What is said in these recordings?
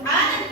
Run.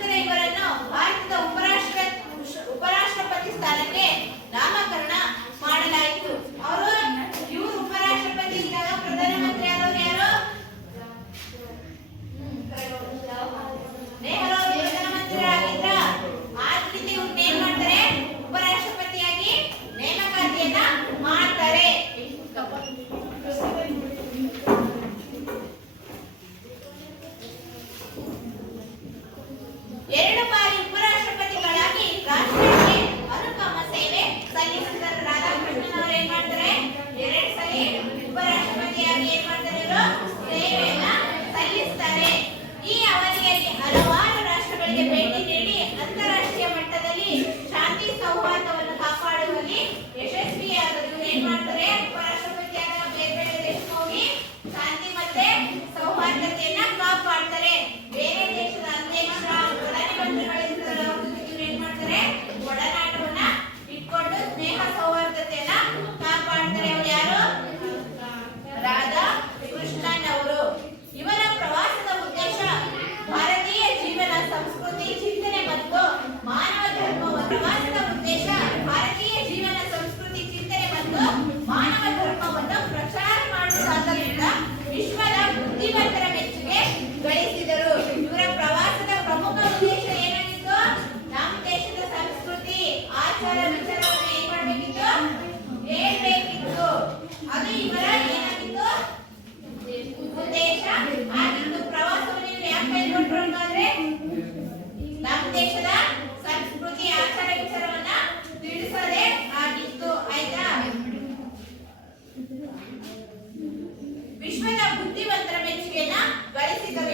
ಬುದ್ಧಿವಂತರ ಮೆಚ್ಚುಗೆಯನ್ನ ಗಳಿಸಿದರು.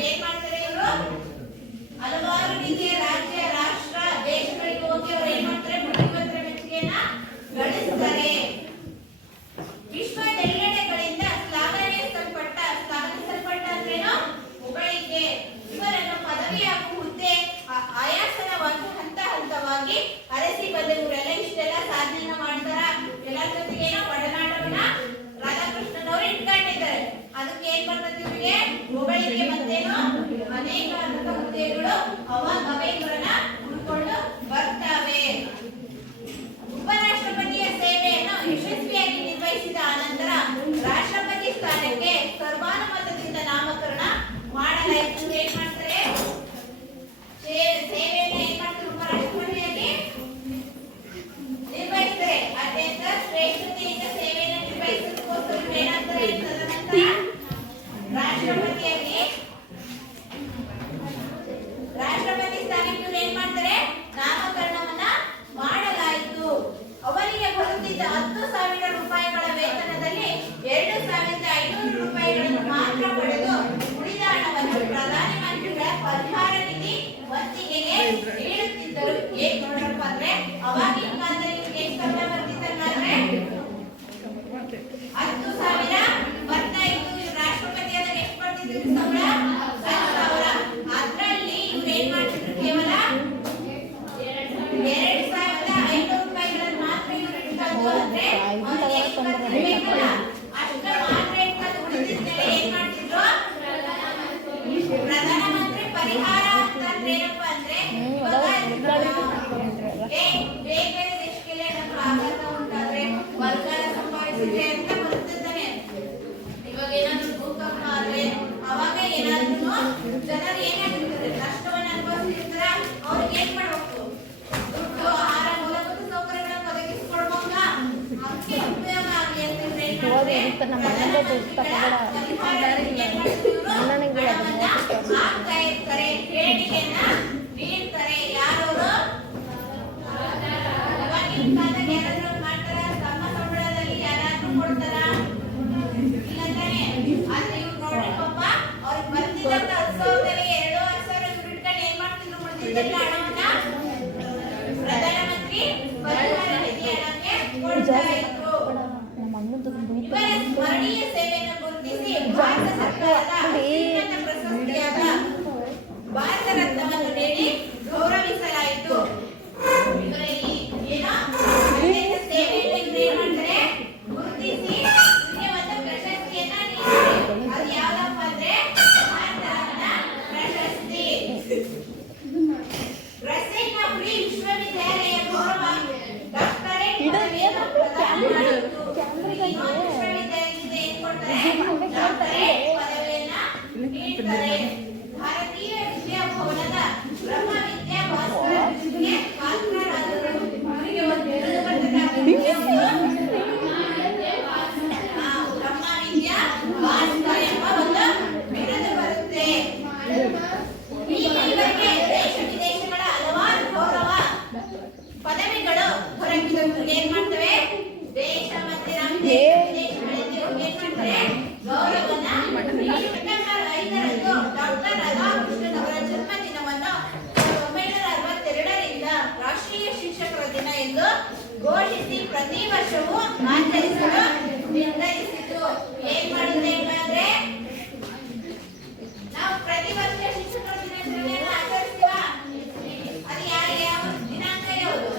ಮನೆಗೆ ಬಂದೇನೋ ಅನೇಕ ಹುದ್ದೆಗಳು ಅವಾಗ ಅಂತ ಬರುತ್ತೆ ತಾನೆ ಇವಾಗ ಏನಾದ್ರು ಅವಾಗ ಏನ್ ಅಂತ ಪುಸ್ತಕಗಳ ನನಗೆ ಆಗ್ತಾ ಇತ್ತು ಘೋಷಿಸಿ ಪ್ರತಿ ವರ್ಷವೂ ಆಚರಿಸಲು ನಿರ್ಧರಿಸಿತು. ಏನ್ ಮಾಡುತ್ತೆ ಅಂತಂದ್ರೆ ನಾವು ಪ್ರತಿ ವರ್ಷ ಶಿಕ್ಷಕರ ದಿನಾಚರಣೆಯನ್ನು ಆಚರಿಸ್ತೀವ? ಅದು ಯಾವ ದಿನಾಂಕ ಯಾವುದು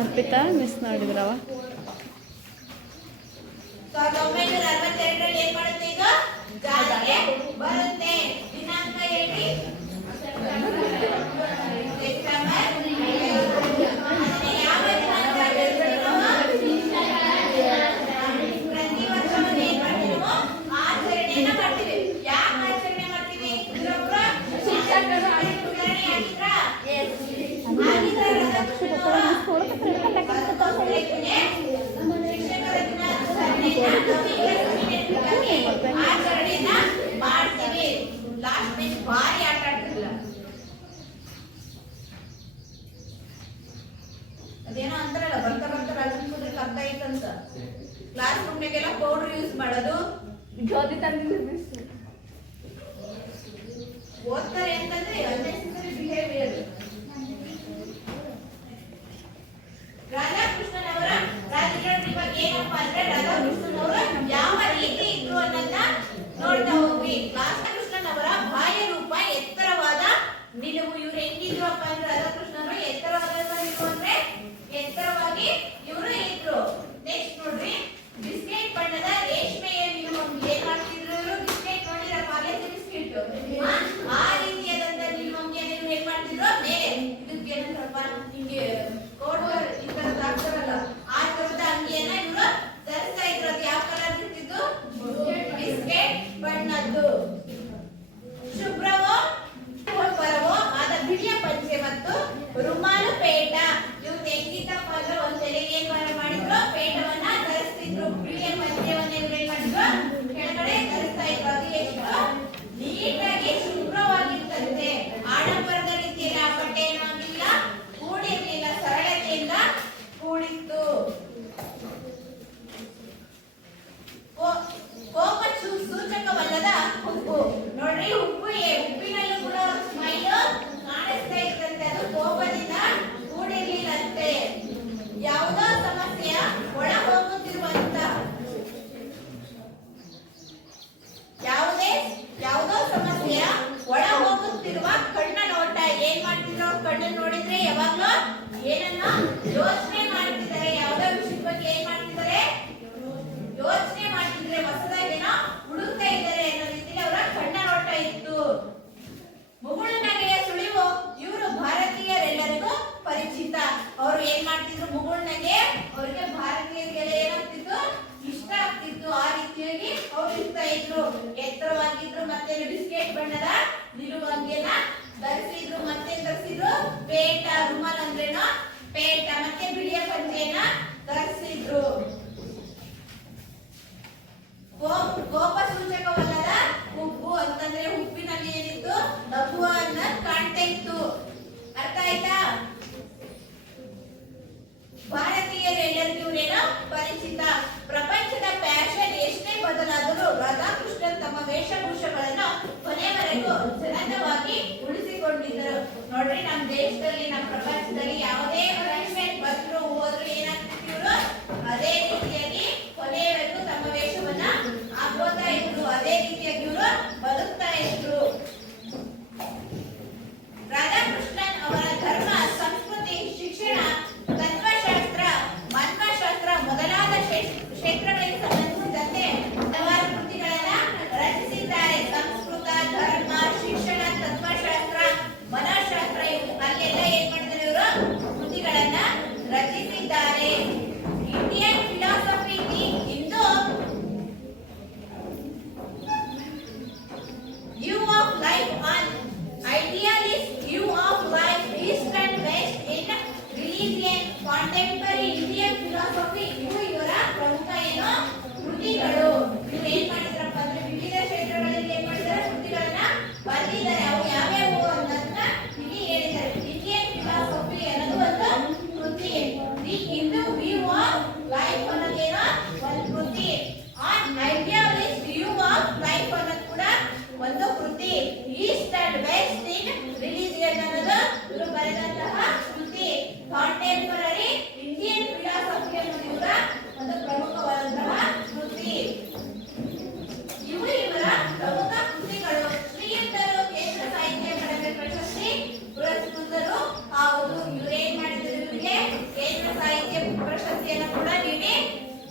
ಅರ್ಪಿತಾ ಮಿಸ್ ಮಾಡಿದ್ರವ? ಸಾವಿರದ ಒಂಬೈನೂರ ಅರವತ್ತೆರಡರಲ್ಲಿ ಏನ್ ಮಾಡುತ್ತೆ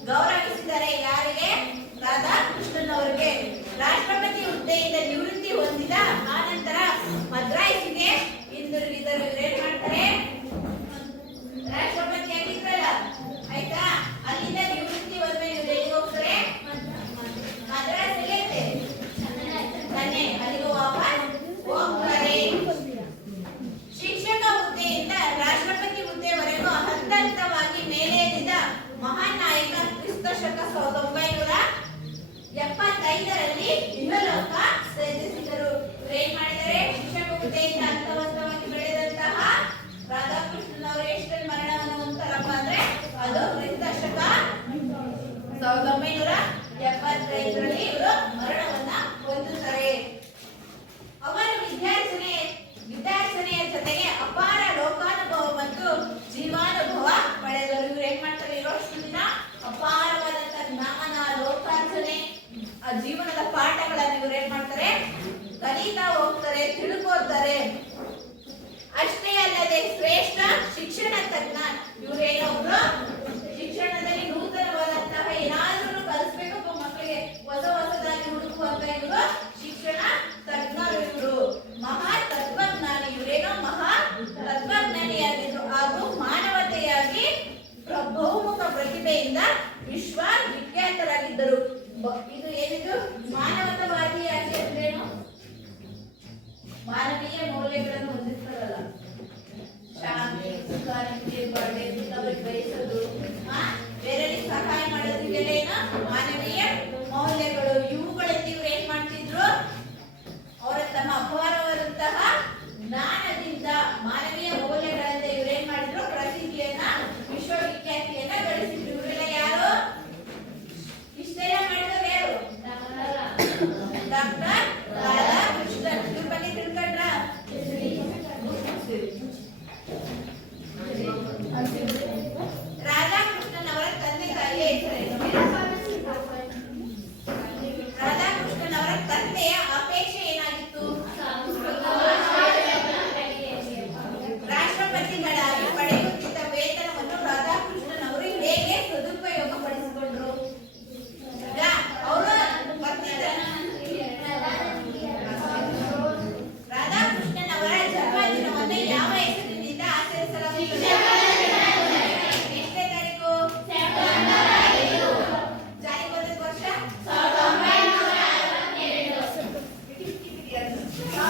ಗೌರವಿಸಿದರೆ ಯಾರಿಗೆ? ರಾಧಾಕೃಷ್ಣನ್ ಅವರಿಗೆ ರಾಷ್ಟ್ರಪತಿ ಹುದ್ದೆಯಿಂದ ನಿವೃತ್ತಿ ಹೊಂದಿದ ಆನಂದ ಐದರಲ್ಲಿ ಇಹಲೋಕ ಪ್ರತಿಭೆಯಿಂದ ವಿಶ್ವ ವಿಖ್ಯಾತರಾಗಿದ್ದರು Yeah.